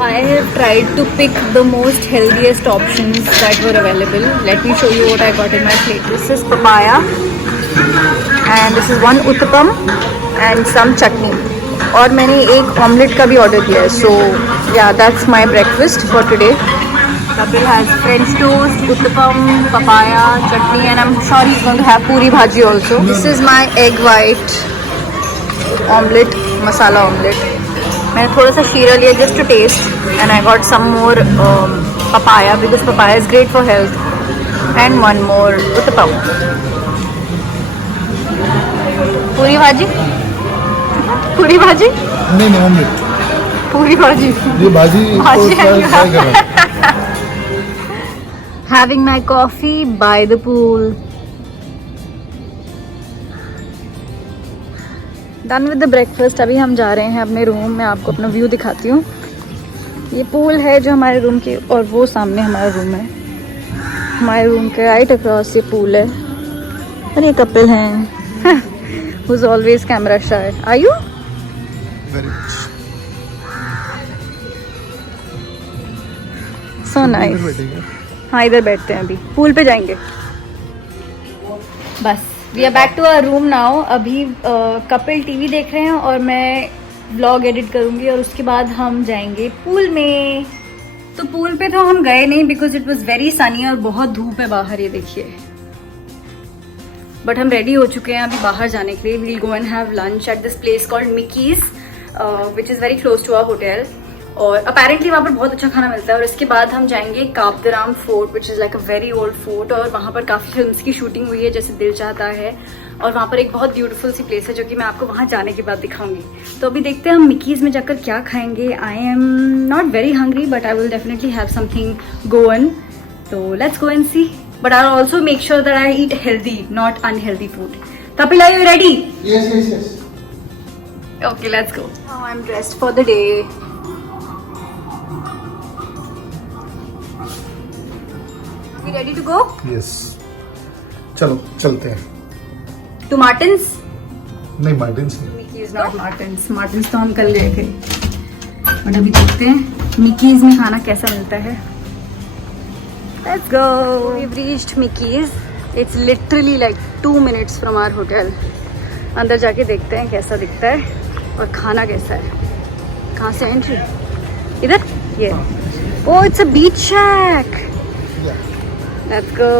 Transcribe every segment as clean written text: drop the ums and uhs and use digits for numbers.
I have tried to pick the most healthiest options that were available. Let me show you what I got in my plate. This is papaya and this is one uttapam and some chutney. और मैंने एक omelette का भी order किया है. So yeah, that's my breakfast for today. Kapil has French toast, uttapam, papaya, chutney, and I'm sure he's going to have puri bhaji also. This is my egg white omelette, masala omelette. मैंने थोड़ा सा शीरा लिया just to taste, and I got some more papaya because papaya is great for health, and one more uttapam. पूरी भाजी? पूरी भाजी? नहीं ऑमलेट. पूरी भाजी. ये भाजी ट्राई करना. Having my coffee by the pool. Done with the breakfast. अभी हम जा रहे हैं अपने रूम में. आपको अपना व्यू दिखाती हूँ. ये पूल है जो हमारे रूम के, और वो सामने हमारा रूम है. हमारे रूम के राइट अक्रॉस ये पूल है. और ये कपल हैं who's always camera shy. Are you? Very much. So nice. हाँ इधर बैठते हैं. अभी पूल पे जाएंगे. बस we are back to our room now. अभी कपिल टीवी देख रहे हैं और मैं व्लॉग एडिट करूंगी और उसके बाद हम जाएंगे पूल में. तो पूल पे तो हम गए नहीं because it was very Sunny और बहुत धूप है बाहर. ये देखिए. बट हम रेडी हो चुके हैं अभी बाहर जाने के लिए. We'll go and have lunch at this place called Mickey's which is very close to our hotel. और अपेरेंटली वहाँ पर बहुत अच्छा खाना मिलता है. और इसके बाद हम जाएंगे Cabo de Rama fort which is like a very old fort. और वहाँ पर काफ़ी फिल्म्स की शूटिंग हुई है जैसे दिल चाहता है. और वहाँ पर एक बहुत ब्यूटीफुल सी प्लेस है जो कि मैं आपको वहाँ जाने के बाद दिखाऊंगी. तो अभी देखते हैं हम मिकीज़ में जाकर क्या खाएंगे. I am not very hungry but I will definitely have something Goan. तो let's go and see. But I'll also make sure that I eat healthy, not unhealthy food. Kapil, are you ready? Yes. Okay, let's go. Now I'm dressed for the day. Are we ready to go? Yes. चलो चलते हैं. To Martins? नहीं Martins नहीं. Mickey's not Martins. Martins तो हम कल गए थे. But अभी देखते हैं Mickey's में खाना कैसा मिलता है. Let's go. We've reached Mickey's. It's literally like 2 minutes from our hotel. अंदर जाके देखते हैं कैसा दिखता है और खाना कैसा है. कहाँ से एंट्री? इधर? ये. Oh, it's a beach shack. Let's go.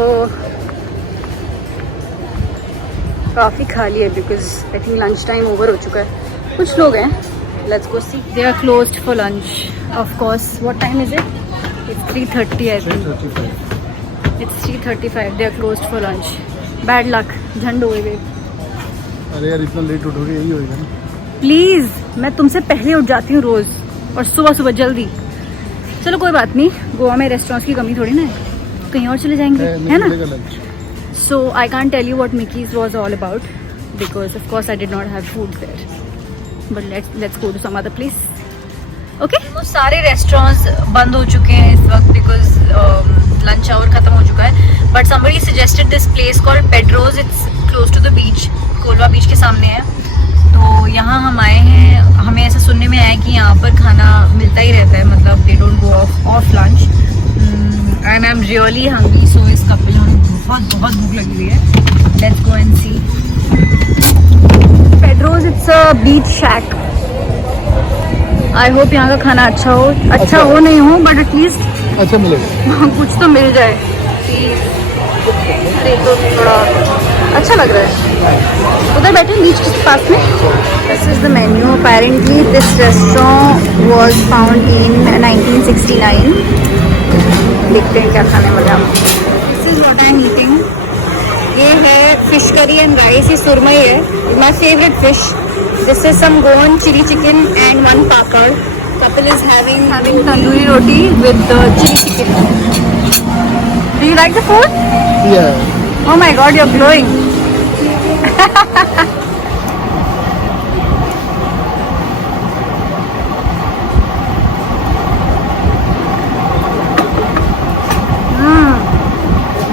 काफी खाली है because I think lunch time over हो चुका है. कुछ लोग हैं. Let's go see. They are closed for lunch. Of course. What time is it? It's 3:30 I think. 3:35. It's 3:35. They are closed for lunch. Bad luck. झंड हो गए. अरे यार इतना लेट उठोगे यही होगा ना. प्लीज मैं तुमसे पहले उठ जाती हूँ रोज और सुबह जल्दी. चलो कोई बात नहीं. गोवा में रेस्टोरेंट्स की कमी थोड़ी ना है. कहीं और चले जाएंगे है ना. So I can't tell you what Mickey's was all about because of course I did not have food there. But let's go to some other place. Okay. वो सारे रेस्टोरेंट्स बंद हो चुके हैं इस वक्त बिकॉज लंच आवर खत्म हो चुका है. But somebody suggested this place called Pedro's. It's close to the beach. Colva beach के सामने है. तो यहाँ हम आए हैं. हमें ऐसा सुनने में आया है कि यहाँ पर खाना मिलता ही रहता है. मतलब they don't go of lunch. And I am really hungry. So इस कपल में बहुत भूख लगी हुई है. Let's go and see. Pedro's it's a beach shack. I hope यहाँ का खाना अच्छा हो नहीं हो बट एटलीस्ट अच्छा मिलेगा. कुछ तो मिल जाए. अरे तो थोड़ा अच्छा लग रहा है. उधर बैठे बीच के पास में. This is the menu. Apparently this restaurant was found in 1969. देखते हैं क्या खाने वाले हम. This is what I am eating. ये है फिश करी एंड राइस. ये सुरमई है. My favourite fish. This is some Goan chili chicken and one pakad. Couple is having tandoori roti with the chili chicken. Do you like the food? Yeah. Oh my God, you're glowing.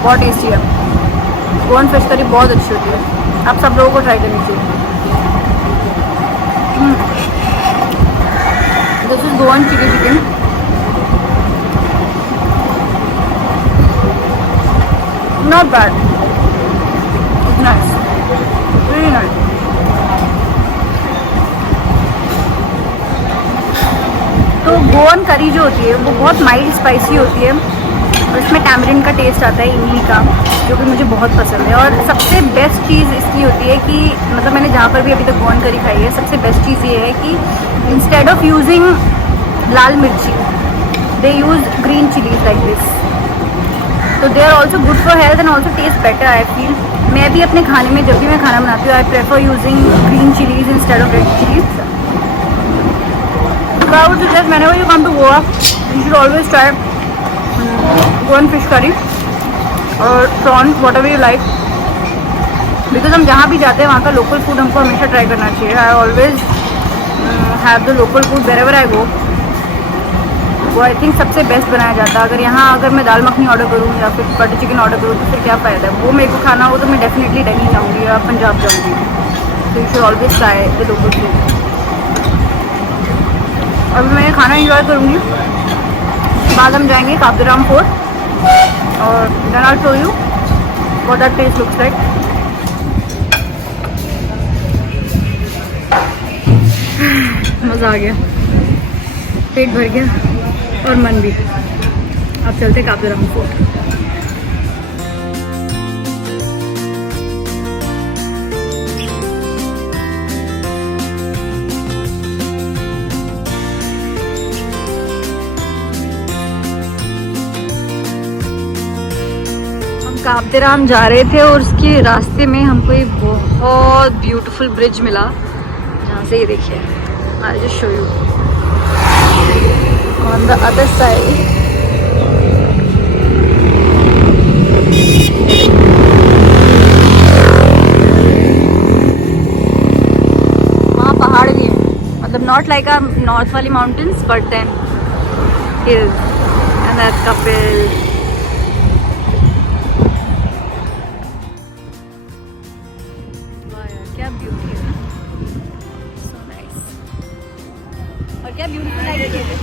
बहुत tasty है. Goan fish curry बहुत अच्छी होती है. आप सब लोगों को ट्राई करनी चाहिए. This is Goan chili chicken. Not bad. It's nice. Really nice. तो गोवन करी जो होती है वो बहुत माइल्ड स्पाइसी होती है और इसमें टैमरिन का टेस्ट आता है, इमली का, जो कि मुझे बहुत पसंद है। और सबसे बेस्ट चीज़ इसकी होती है कि मतलब मैंने जहाँ पर भी अभी तक गोवन करी खाई है, सबसे बेस्ट चीज़ ये है कि इंस्टेड ऑफ यूजिंग लाल मिर्ची they use green chillies like this. तो they are also good for health and also taste better I feel. मैं भी अपने खाने में जब भी मैं खाना बनाती हूँ I prefer using green chillies instead of red chillies. So I would suggest whenever you come to Goa, you should always try Goan fish curry or prawns, whatever you like. Because हम जहाँ भी जाते हैं वहाँ का local food हमको हमेशा try करना चाहिए। I always have the local food wherever I go. वो आई थिंक सबसे बेस्ट बनाया जाता है। अगर मैं दाल मखनी ऑर्डर करूँ या फिर बटर चिकन ऑर्डर करूँ तो फिर क्या फ़ायदा है। वो मेरे को खाना हो तो मैं डेफिनेटली दिल्ली जाऊँगी या पंजाब जाऊँगी। So you should always try the local food. अभी मैं खाना एंजॉय करूँगी, बाद हम जाएंगे काबदीराम फोर्ट और then I will show you what that test looks like. मज़ा आ गया, पेट भर गया और मन भी। अब चलते काबदीराम फोर्ट। काबदीराम जा रहे थे और उसके रास्ते में हमको एक बहुत ब्यूटीफुल ब्रिज मिला, जहाँ से ये देखिए, I just show you on the other side. वहाँ पहाड़ भी है, मतलब नॉट लाइक अ नॉर्थ वाली mountains but then hills and that's Kapil. क्या ब्यूटीफुल है ये देखो।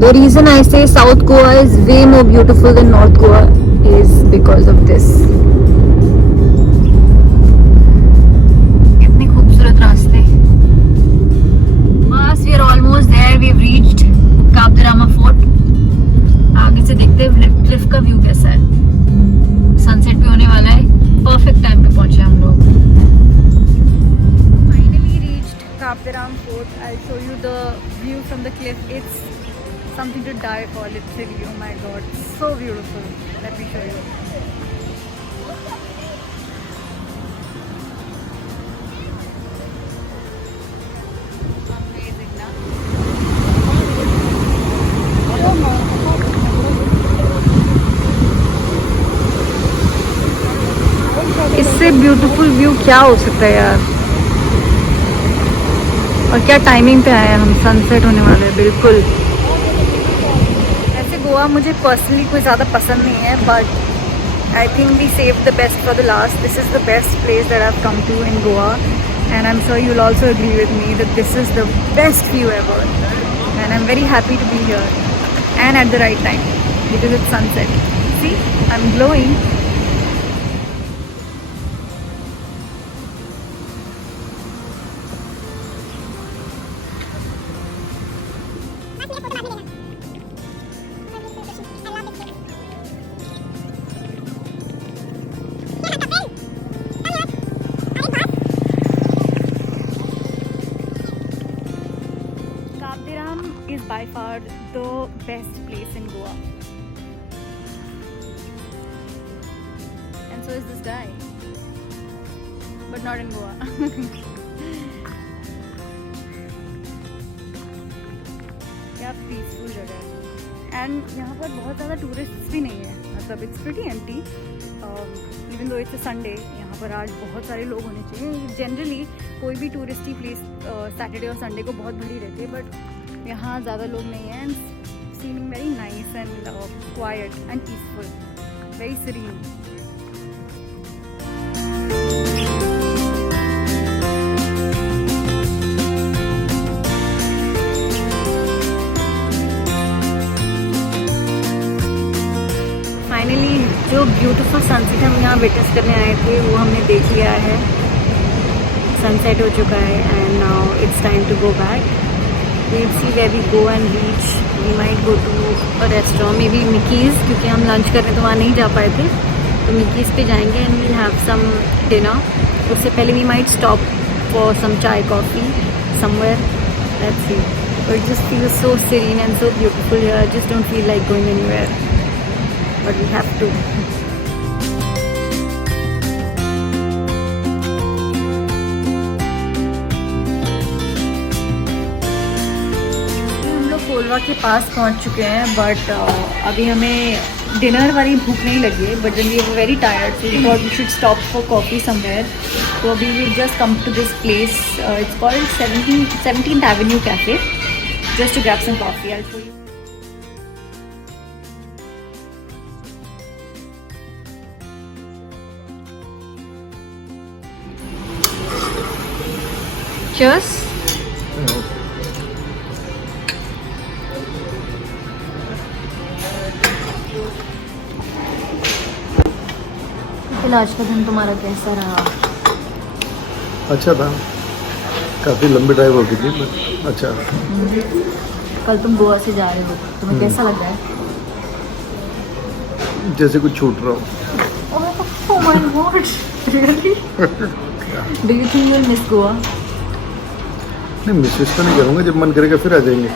The reason I say South Goa is way more beautiful than North Goa is because of this. कितने खूबसूरत रास्ते। बस we are almost there. We've reached Cabo de Rama fort. आगे से देखते हैं क्लिफ का व्यू कैसा है। सनसेट भी होने वाला है, परफेक्ट टाइम पे पहुंचे हम लोग। Finally reached Cabo de Rama fort. I show you the view from the cliff. It's something to die for, literally. Oh my God, so beautiful. Let me show you. इससे ब्यूटीफुल व्यू क्या हो सकता है यार। और क्या टाइमिंग पे आए हैं हम, सनसेट होने वाले हैं बिल्कुल। ऐसे गोवा मुझे पर्सनली कोई ज़्यादा पसंद नहीं है, but I think we save the best for the last. This is the best place that I have come to in Goa and I am sure you will also agree with me that this is the best view ever and I am very happy to be here and at the right time because it's sunset. See, I am glowing. Kaabdiram is by far the best place in Goa, and so is this guy, but not in Goa. क्या peaceful जगह है। And यहाँ पर बहुत ज़्यादा tourists भी नहीं है, मतलब it's pretty empty even though it's a Sunday. यहाँ पर आज बहुत सारे लोग होने चाहिए। जनरली कोई भी टूरिस्टी प्लेस सैटरडे और संडे को बहुत भरी रहती है, बट यहाँ ज़्यादा लोग नहीं हैं and seeming very nice and quite and peaceful, very serene. जो ब्यूटीफुल सनसेट हम यहाँ विटनेस करने आए थे वो हमने देख लिया है, सनसेट हो चुका है and now it's time to go back. We'll see where we go and reach. We might go to a restaurant, maybe Mickey's, क्योंकि हम लंच करने तो वहाँ नहीं जा पाए थे, तो Mickey's पे जाएंगे and we'll have some dinner. उससे पहले we might stop for some chai coffee somewhere. Let's see. But it just feels so serene and so beautiful here. I just don't feel like going anywhere. But we have to. Kolwa के पास पहुंच चुके हैं, but अभी हमें dinner वाली भूख नहीं लगी है, but then we are very tired, so we thought we should stop for coffee somewhere. तो अभी we just come to this place, it's called 17th Avenue Cafe, just to grab some coffee. I will show you. Cheers. आज का दिन तुम्हारा कैसा रहा? अच्छा था, काफ़ी लंबी ड्राइव हो गई थी, but अच्छा। कल तुम गोवा से जा रहे हो, तुम्हें कैसा लग रहा है? जैसे कुछ छूट रहा हो। Oh my God, really? Do you think you'll miss Goa? नहीं, मिस तो नहीं करूँगा, जब मन करेगा फिर आ जाएंगे।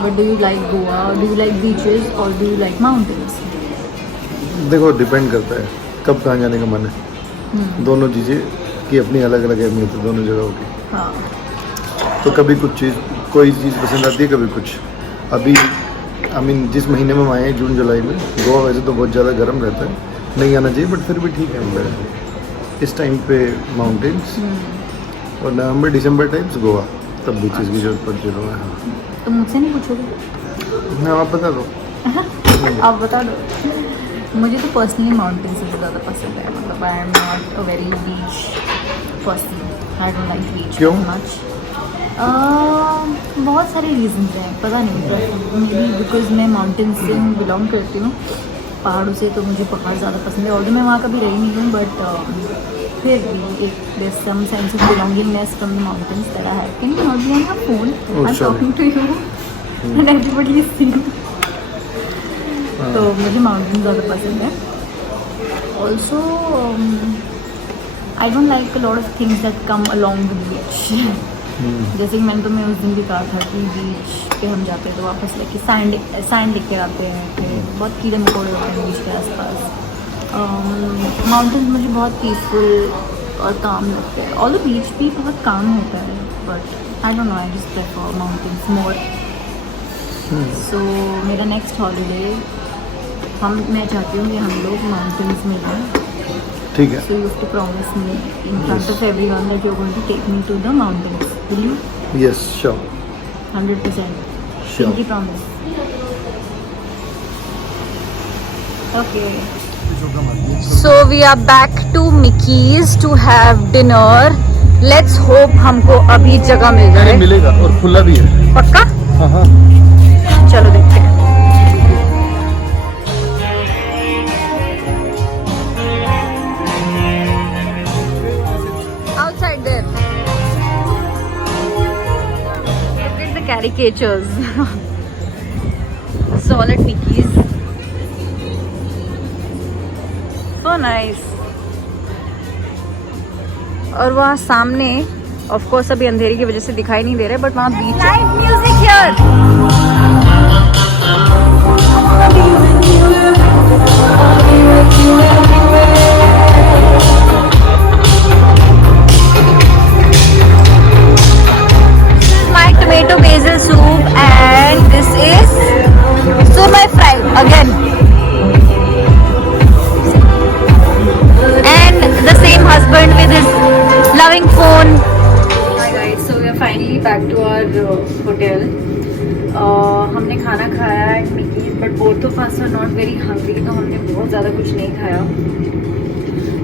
But do you like Goa? Or do you like beaches or do you like mountains? देखो, डिपेंड करता है कब कहाँ जाने का मन है। दोनों चीज़ें की अपनी अलग अलग अहमियत है दोनों जगहों की। हाँ। तो कभी कोई चीज़ पसंद आती है, कभी कुछ। अभी जिस महीने में हम आए हैं, जून जुलाई में, गोवा वैसे तो बहुत ज़्यादा गर्म रहता है, नहीं आना चाहिए, बट फिर भी ठीक है। मतलब इस टाइम पे माउंटेन्स और नवंबर दिसंबर टाइम्स गोवा, तब बीचेस की जरूरत पड़ती है। हाँ, तो मुझसे नहीं पूछोगे? ना, आप बता दो। आप बता दो। मुझे तो पर्सनली माउंटेन से ज़्यादा पसंद है, मतलब I am not a very beach person, I don't like beach क्यों? मच। बहुत सारे रीजंस हैं, पता नहीं, मे बी बिकॉज मैं माउंटेन से बिलोंग करती हूँ, पहाड़ों से, तो मुझे पहाड़ ज़्यादा पसंद है। ऑल्दो मैं वहाँ कभी रही नहीं हूँ, बट फिर भी एक there's some sense of belongingness from the mountains that I have. Can you not be on your phone? I'm talking to you and everybody is seeing. तो मुझे माउंटेन ज़्यादा पसंद है। Also I don't like a lot of things that come along the beach. जैसे कि मैंने तुम्हें उस दिन भी कहा था कि बीच पे हम जाते हैं तो वापस लेके सैंड लेके आते हैं, फिर बहुत कीड़े मकोड़े होते हैं बीच के आसपास। माउंटेन्स मुझे बहुत पीसफुल और काम लगते हैं, ऑल द बीच भी बहुत काम होता है, but I don't know, I just prefer mountains more. So मेरा नेक्स्ट हॉलीडे मैं चाहती हूँ कि हम लोग माउंटेन्स में जाएं। ठीक है। So you have to promise me in front of everyone that you're going to take me to the mountains. Will you? Yes, sure. 100%. Sure. Pinky promise. Okay. So we are back to Mickey's to have dinner. Let's hope हमको अभी जगह मिल जाए। मिलेगा और खुला भी है। पक्का? हाँ। चलो देखते हैं। Outside there. Look at the caricatures. It's all at Mickey's. So nice. और वहाँ सामने ऑफ कोर्स अभी अंधेरी की वजह से दिखाई नहीं दे रहा है, बट वहाँ बीच है। Live music here. My tomato basil soup and this is surmai fry again. And the same husband with his loving phone. Hi guys, so we are finally back to our hotel. हमने खाना खाया at Mickey's, but both of us are not very hungry, तो हमने बहुत ज़्यादा कुछ नहीं खाया।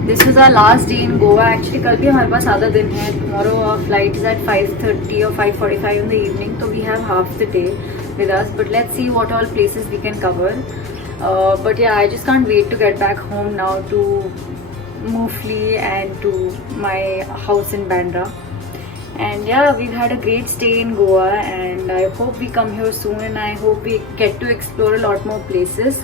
This is our last day in Goa. Actually कल भी हमारे पास आधा दिन है। Tomorrow our flight is at 5:30 और 5:45 इन द इवनिंग, तो we have half the day with us, but let's see what all places we can cover. But yeah, I just can't wait to get back home now to Mufli and to my house in Bandra. And yeah, we've had a great stay in Goa, and I hope we come here soon, and I hope we get to explore a lot more places.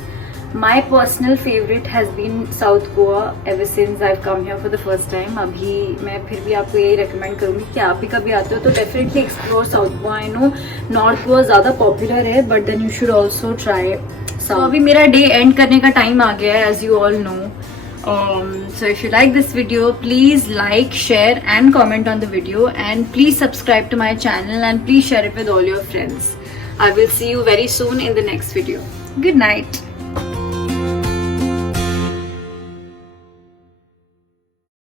My personal favorite has been South Goa ever since I've come here for the first time. अभी मैं फिर भी आपको यही recommend करूँगी कि आप भी कभी आते हो तो definitely explore South Goa. I know North Goa ज़्यादा popular है, but then you should also try South. अभी मेरा day end करने का time आ गया है, as you all know. So if you like this video, please like, share and comment on the video, and please subscribe to my channel, and please share it with all your friends. I will see you very soon in the next video. Good night.